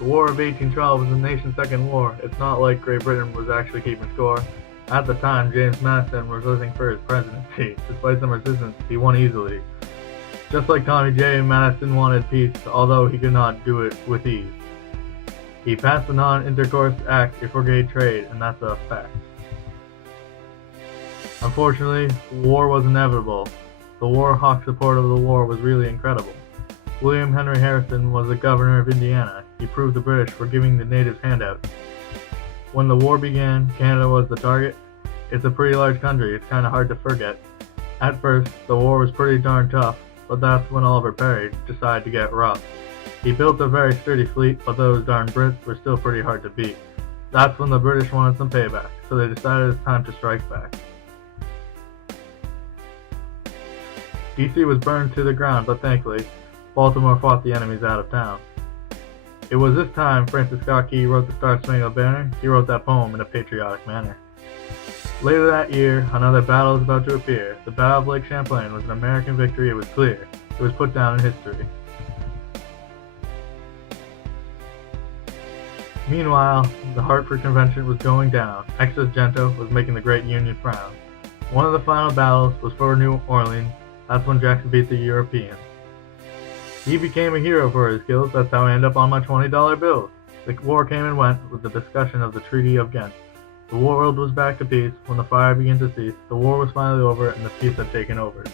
The War of 1812 was the nation's second war. It's not like Great Britain was actually keeping score. At the time, James Madison was running for his presidency. Despite some resistance, he won easily. Just like Tommy J, Madison wanted peace, although he could not do it with ease. He passed the Non-Intercourse Act to forbade trade, and that's a fact. Unfortunately, war was inevitable. The War Hawk support of the war was really incredible. William Henry Harrison was the governor of Indiana. He proved the British were giving the natives handouts. When the war began, Canada was the target. It's a pretty large country, it's kinda hard to forget. At first, the war was pretty darn tough, but that's when Oliver Perry decided to get rough. He built a very sturdy fleet, but those darn Brits were still pretty hard to beat. That's when the British wanted some payback, so they decided it's time to strike back. DC was burned to the ground, but thankfully, Baltimore fought the enemies out of town. It was this time Francis Scott Key wrote the Star Spangled Banner. He wrote that poem in a patriotic manner. Later that year, another battle was about to appear. The Battle of Lake Champlain was an American victory, it was clear. It was put down in history. Meanwhile, the Hartford Convention was going down. Excess Gento was making the great Union frown. One of the final battles was for New Orleans. That's when Jackson beat the Europeans. He became a hero for his skills. That's how I end up on my $20 bills. The war came and went with the discussion of the Treaty of Ghent. The world was back to peace when the fire began to cease. The war was finally over and the peace had taken over.